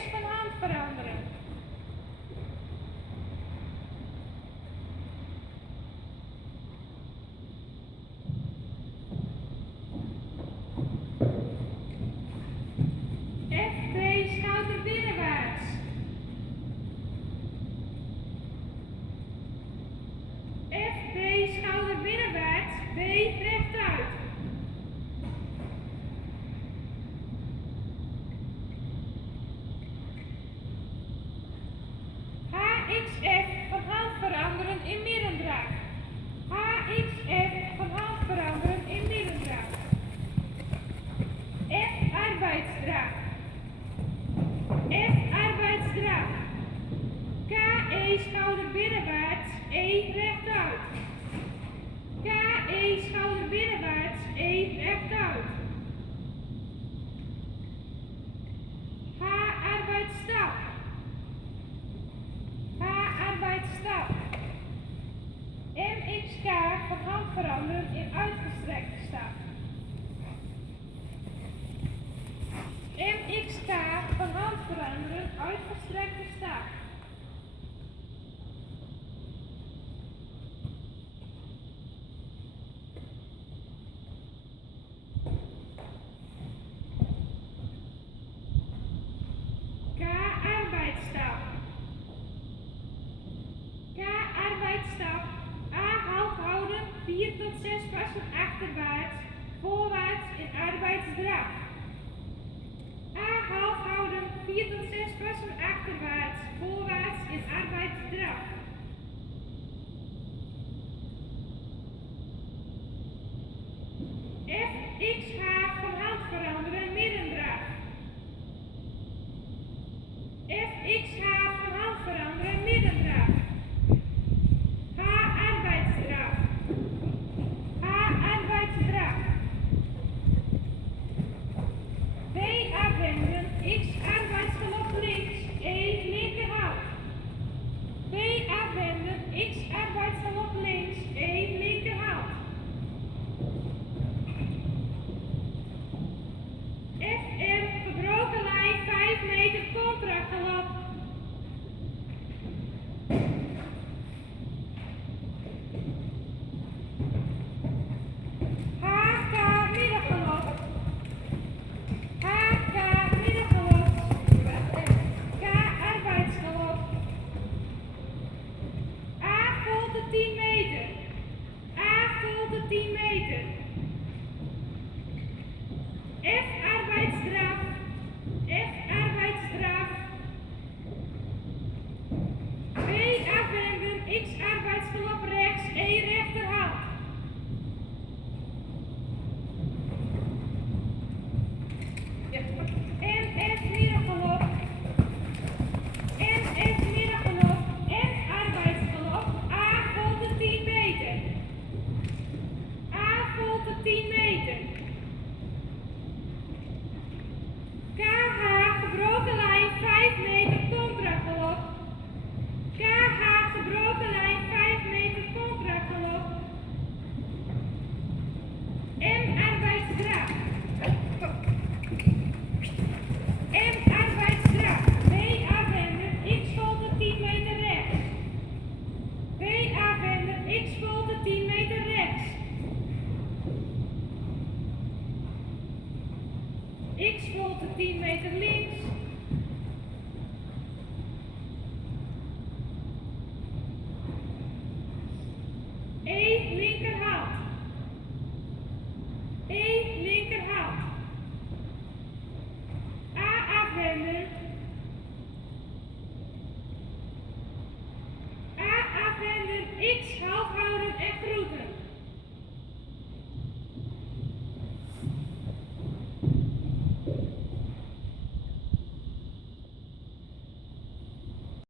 Eerst van hand veranderen. F, B, schouder binnenwaarts. F, B, schouder binnenwaarts. B, rechtuit. HXF van hand veranderen in middendraag. HXF van hand veranderen in middendraag. F, arbeidsdraag. F, arbeidsdraag. KE, schouder binnenwaarts. E, rechtuit. KE, schouder binnenwaarts. E, rechtuit. H, arbeidsstap. H, arbeidsstap. MXK van hand veranderen in uitgestrekte stap. MXK van hand veranderen, uitgestrekte stap.